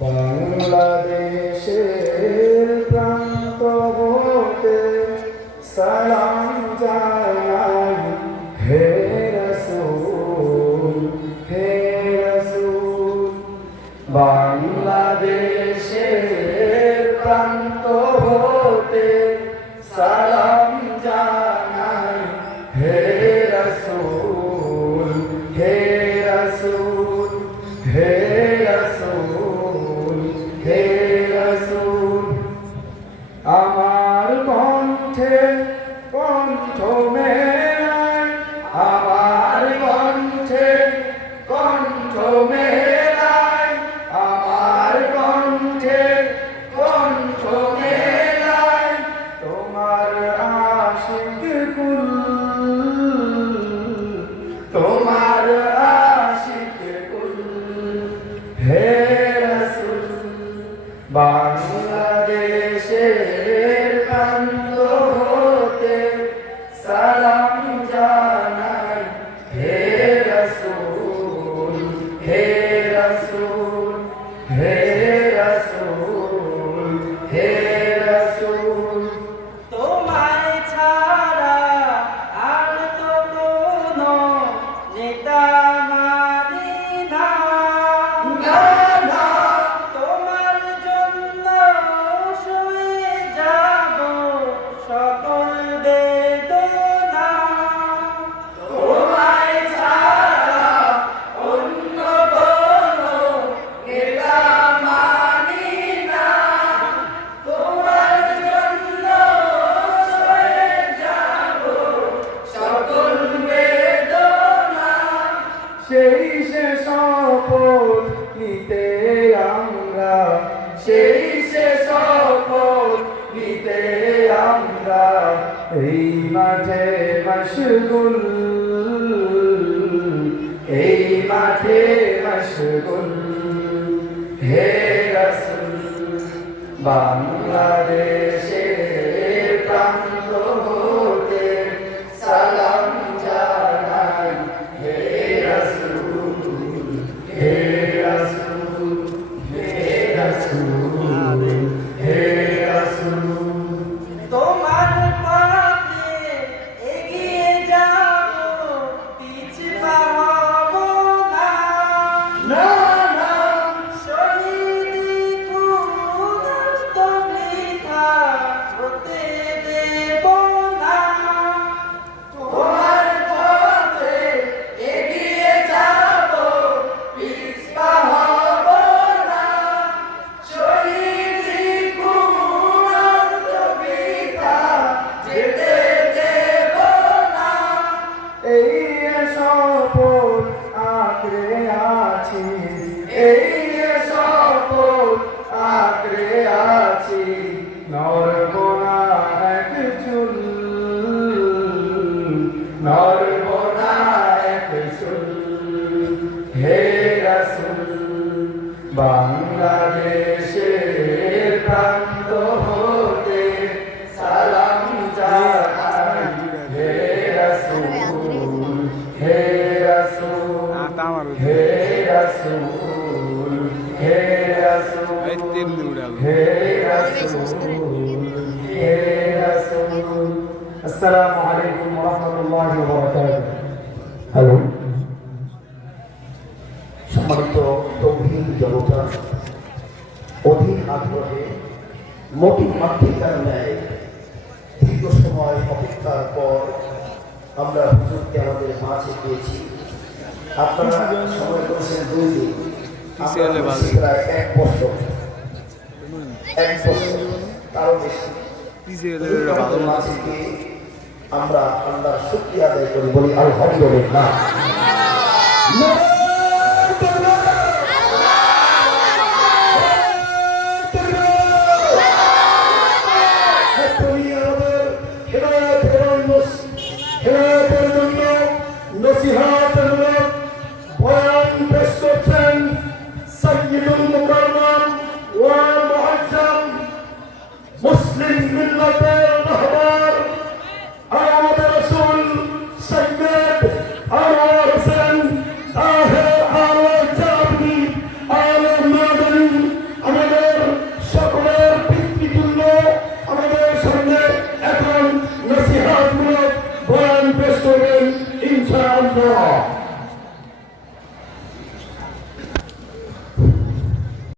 বাংলাদেশের প্রান্ত হতে সালাম জানাই হে রাসূল হে রাসূল। বাংলাদেশের প্রান্ত হতে সালাম জানাই হে রাসূল হে রাসূল হে রাসূল হে রাসূল। আমার কণ্ঠে কণ্ঠ মেলায় আমার কণ্ঠে কণ্ঠ মেলায় আমার কণ্ঠে কণ্ঠ মেলায় তোমার আশিক কুল তোমার আশিক কুল হে রাসূল। বাংলাদেশের প্রান্ত হতে সালাম জানাই হে রাসূল হে রাসূল হে রাসূল হে রাসূল। তোমায় ছাড়া আর তো কোনো নেতা মানি না, তোমার জন্য সয়ে যাব সকল বেদনা। তোমায় ছাড়া অন্য কোনো নেতা মানি না, তোমার জন্য সয়ে যাব সকল বেদনা। সেই সে শপথ নিতে আমরা সেই সে শপথ নিতে আমরা এই মাঠে মশগুল এই মাঠে মশগুল হে রাসূল। বাংলাদেশের প্রান্ত হতে সালাম জানাই হে রাসূল হে রাসূল হে রাসূল হে রাসূল। তোমার পথে এগিয়ে যাব, পিছু পা হব না। না না শহীদি খুন বৃথা হতে দেব না। তোমার পথে এগিয়ে যাব, পিছপা হব না। শহীদি খুনার্ত বৃথা যেতে দেব না। এই শপথ আঁকড়ে আছি এই শপথ আঁকড়ে আছি। নড়ব না এক চুল নড়ব না এক চুল হে রাসূল। বাংলাদেশের প্রান্ত হতে সালাম জানাই হে রাসূল হে রাসূল হে রাসূল হে রাসূল হে রাসূল হে রাসূল। আসসালামু আলাইকুম ওয়া রাহমাতুল্লাহি ওয়া বারাকাতুহু। হ্যালো সম্মানিত তৌহিদ জনতা, অধীর আগ্রহে মোটি মাতৃকার ন্যায় দীর্ঘ সময় অপেক্ষার পর আমরা হুজুরকে আমাদের মাঝে পেয়েছি। আপনারা সময় করেছেন 2 দিন, আমরা প্রায় 1 বছর তারও বেশি। আমাদের মাঝে পেয়ে আমরা আল্লাহর শুকরিয়া আদায় করি, বলি আলহামদুলিল্লাহ। নসিহতমূলক বয়ান পেশ করছেন সাইয়্যিদুল মুকাররম ওয়া মুআজ্জম মুসলিম মিল্লাতে